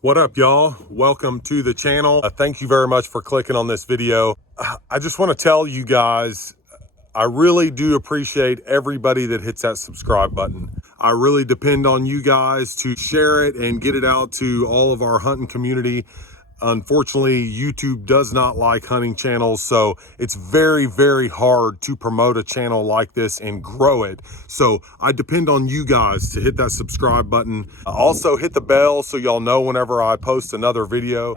What up, y'all? Welcome to the channel. Thank you very much for clicking on this video. I just want to tell you guys, I really do appreciate everybody that hits that subscribe button. I really depend on you guys to share it and get it out to all of our hunting community. Unfortunately, YouTube does not like hunting channels, so it's very, very hard to promote a channel like this and grow it. So I depend on you guys to hit that subscribe button. Also hit the bell so y'all know whenever I post another video.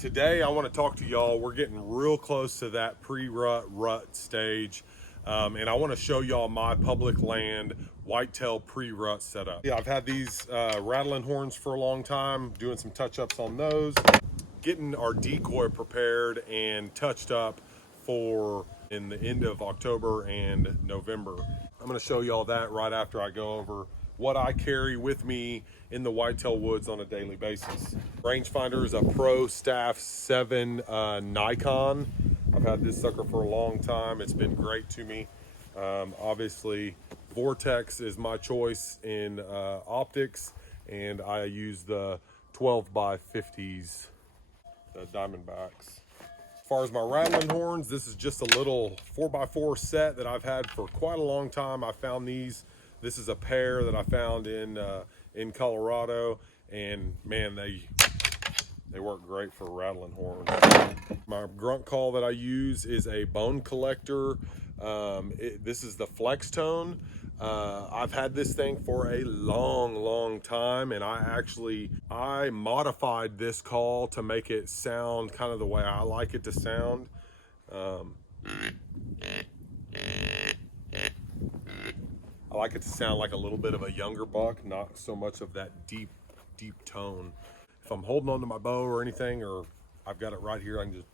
Today I want to talk to y'all. We're getting real close to that pre-rut stage. And I want to show y'all my public land whitetail pre-rut setup. Yeah, I've had these rattling horns for a long time, doing some touch-ups on those, getting our decoy prepared and touched up for in the end of October and November. I'm going to show y'all that right after I go over what I carry with me in the whitetail woods on a daily basis. Rangefinder is a Pro Staff 7 Nikon. I've had this sucker for a long time. It's been great to me. Obviously, Vortex is my choice in optics, and I use the 12x50s, the Diamondbacks. As far as my rattling horns, this is just a little 4x4 set that I've had for quite a long time. I found these. This is a pair that I found in Colorado, and man, they work great for rattling horns. My grunt call that I use is a bone collector. This is the Flex Tone. I've had this thing for a long time, and I modified this call to make it sound kind of the way I like it to sound. I like it to sound like a little bit of a younger buck, not so much of that deep tone. If I'm holding onto my bow or anything, or I've got it right here, I can just...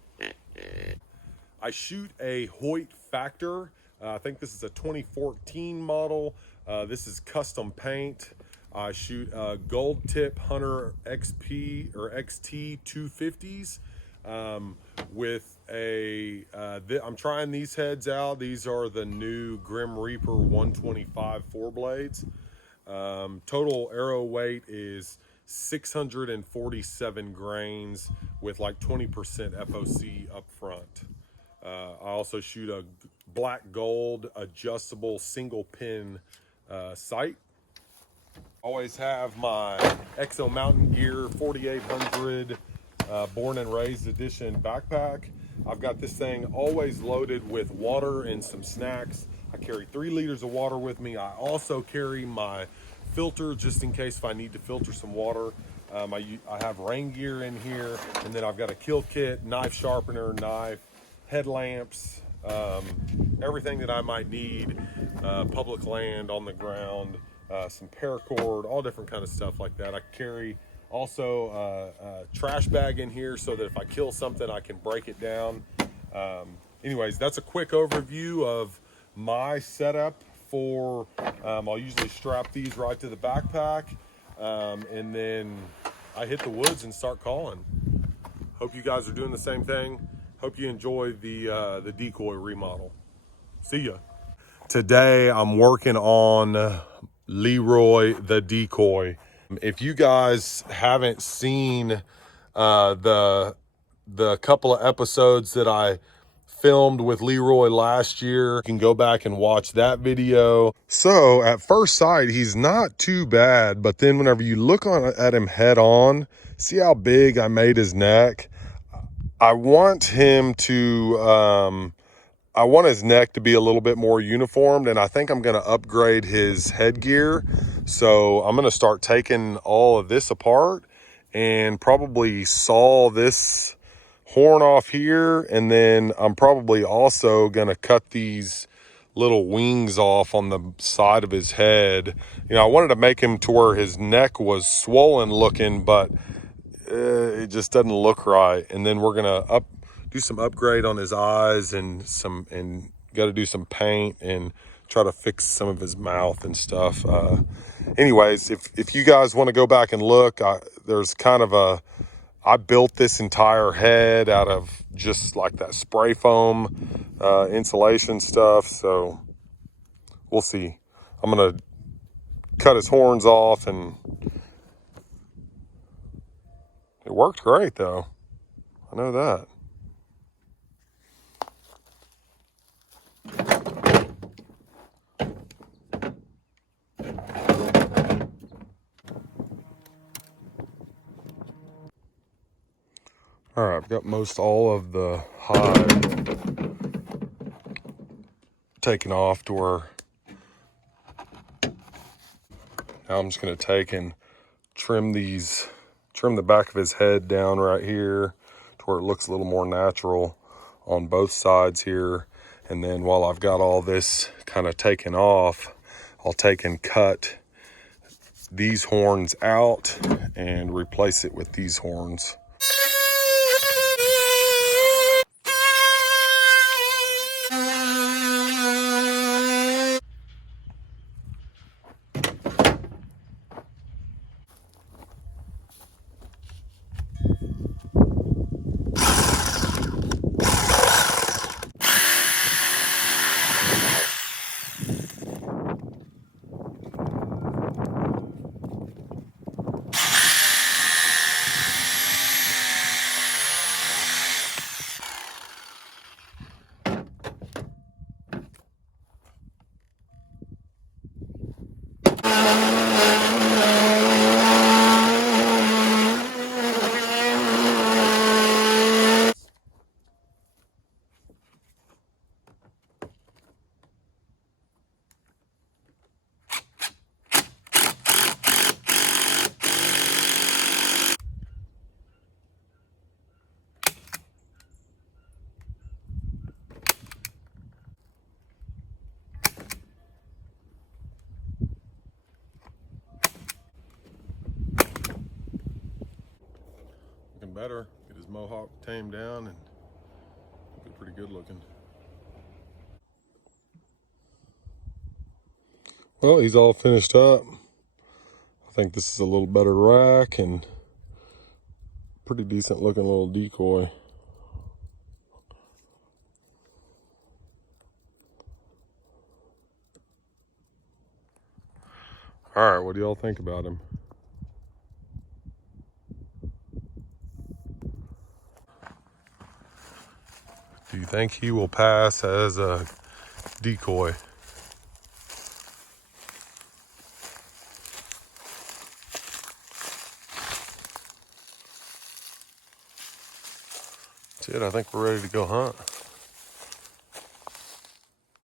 I shoot a Hoyt Factor. I think this is a 2014 model. This is custom paint. I shoot a Gold Tip Hunter XP or XT 250s with a, I'm trying these heads out. These are the new Grim Reaper 125 4 blades. Total arrow weight is 647 grains with like 20% FOC up front. I also shoot a black gold adjustable single pin sight. Always have my Exo Mountain Gear 4800 Born and Raised Edition backpack. I've got this thing always loaded with water and some snacks. I carry 3 liters of water with me. I also carry my filter just in case if I need to filter some water. I have rain gear in here, and then I've got a kill kit, knife sharpener, knife, headlamps, everything that I might need, public land on the ground, some paracord, all different kind of stuff like that. I carry also a trash bag in here so that if I kill something, I can break it down. Anyways, that's a quick overview of my setup for, I'll usually strap these right to the backpack, and then I hit the woods and start calling. Hope you guys are doing the same thing. Hope you enjoy the Decoy remodel. See ya. Today I'm working on Leroy the Decoy. If you guys haven't seen the couple of episodes that I filmed with Leroy last year, you can go back and watch that video. So at first sight, he's not too bad, but then whenever you look at him head on, see how big I made his neck? I want him to, I want his neck to be a little bit more uniformed, and I think I'm going to upgrade his headgear. So I'm going to start taking all of this apart and probably saw this horn off here, and then I'm probably also going to cut these little wings off on the side of his head. You know, I wanted to make him to where his neck was swollen looking, but it just doesn't look right. And then we're gonna do some upgrade on his eyes and got to do some paint and try to fix some of his mouth and stuff. Anyways, if you guys want to go back and look, there's kind of I built this entire head out of just like that spray foam insulation stuff. So we'll see. I'm gonna cut his horns off and It worked great though. I know that. All right, I've got most all of the hide taken off to where now I'm just gonna take and trim the back of his head down right here to where it looks a little more natural on both sides here. And then while I've got all this kind of taken off, I'll take and cut these horns out and replace it with these horns. Looking better. Get his mohawk tamed down and be pretty good looking. Well, he's all finished up. I think this is a little better rack and pretty decent looking little decoy. All right, what do y'all think about him? Do you think he will pass as a decoy? That's it. I think we're ready to go hunt.